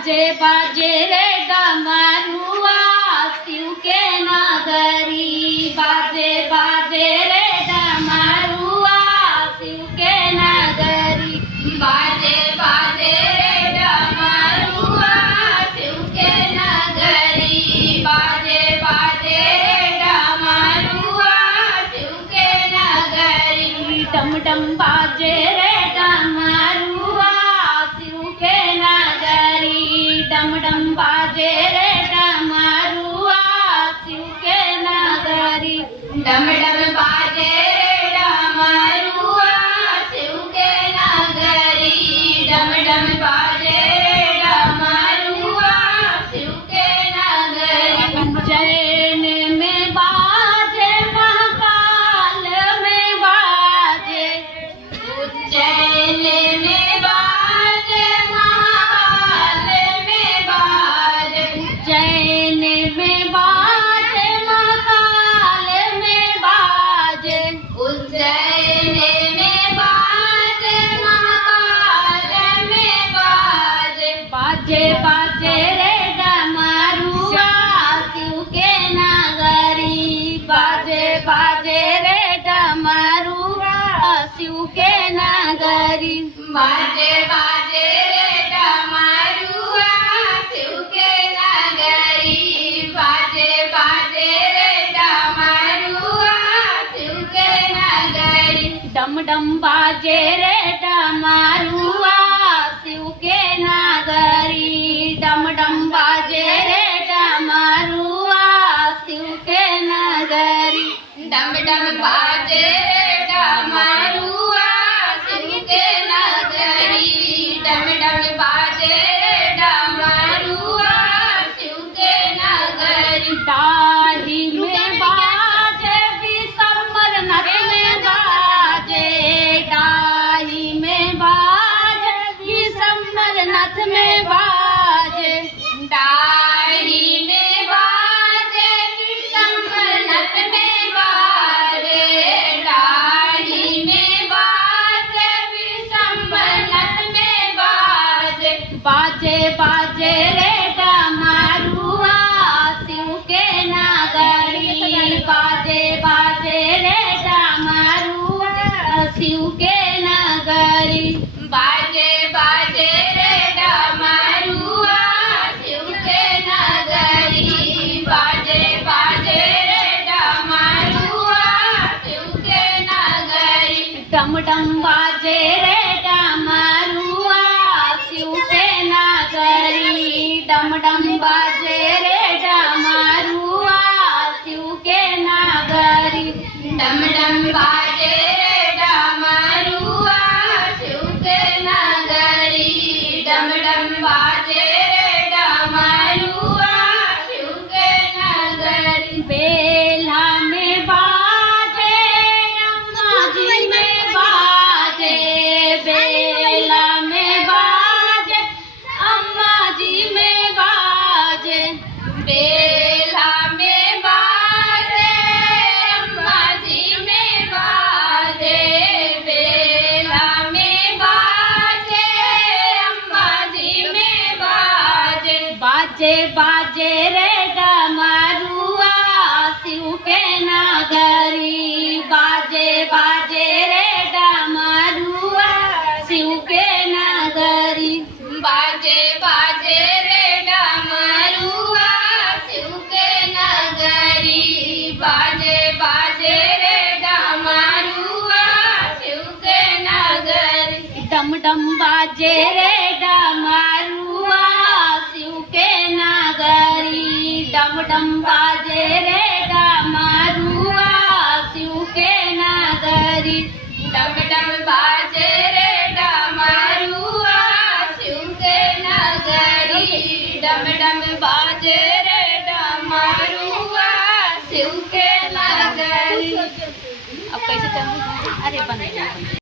बाजे बाजे रे डमरुआ शिव के नगरी। बाजे बाजे रे डमरुआ शिव के नगरी। बाजे बाजे रे डमरुआ शिव के नगरी। बाजे बाजे रे डमरुआ शिव के नगरी। डम डम बाजे रे डमरुआ शिव के नगरी। डम डम बाजे रे डमरुआ शिव के नगरी। डम डम बाजे रे डमरुआ शिव के नगरी। डम डम बाजे रे डमरुआ शिव के नगरी। उज्जैन में बाजे महाकाल में बाजे। उज्जैन में बाजे महाकाल में बाजे। उज्जैन में बाजे महाकाल में बाजे। उज्जैन में बाजे महाकाल में बाजे। बाजे बाजे रे डमरुआ शिव के नगरी। बाजे बाजे रे डमरुआ शिव के नगरी। बाजे बाजे रे डमरुआ शिव के नगरी। बाजे बाजे रे डमरुआ शिव के नगरी। डम डम बाजे रे डमरुआ शिव के नगरी। डम डम बाजे रे डमरुआ शिव के नगरी। डम डम बाजे रे डमरुआ शिव के नगरी। डम डम बाजे रे डमरुआ शिव के नगरी। डाही में बाजे विषम्बर नथ में बाजे। डाही में बाजे विषम्बर नथ में बाजे। डाही में बाजे विषम्बर नथ में बाजे। डाही में बाजे विषम्बर नथ में बाजे। बाजे बाजे रे डमरुआ शिव के नगरी। बाजे बाजे रे डमरुआ शिव के नगरी। बाजे बाजे रे डमरुआ शिव के नगरी। बाजे बाजे रे डमरुआ शिव के नगरी। डम डम बाजे रे डमरुआ शिव के नगरी। डम डम बाजे रे डमरुआ शिव के नगरी। डम डम बाजे रे डमरुआ शिव के नगरी। डम डम बाजे रे डमरुआ शिव के नगरी। बेला में बाजे अम्मा जी में बाजे। बेला में बाजे अम्मा जी में बाजे। बेला में बाजे अम्मा जी में बाजे। बेला में बाजे अम्मा जी में बाजे। बाजे बाजे रे डमरुआ शिव के नगरी। बाजे बाजे रे डमरुआ शिव के नगरी। बाजे बाजे रे डमरुआ शिव के नगरी। बाजे बाजे रे डमरुआ शिव के नगरी। डम डम बाजे रे डमरुआ शिव के नगरी। डम डम बाजे रे डमरुआ शिव के नगरी। डम डम बाजे रे डमरुआ शिव के नगरी। डम डम बाजे रे डमरुआ शिव के नगरी। अब कैसे चल? अरे बंद।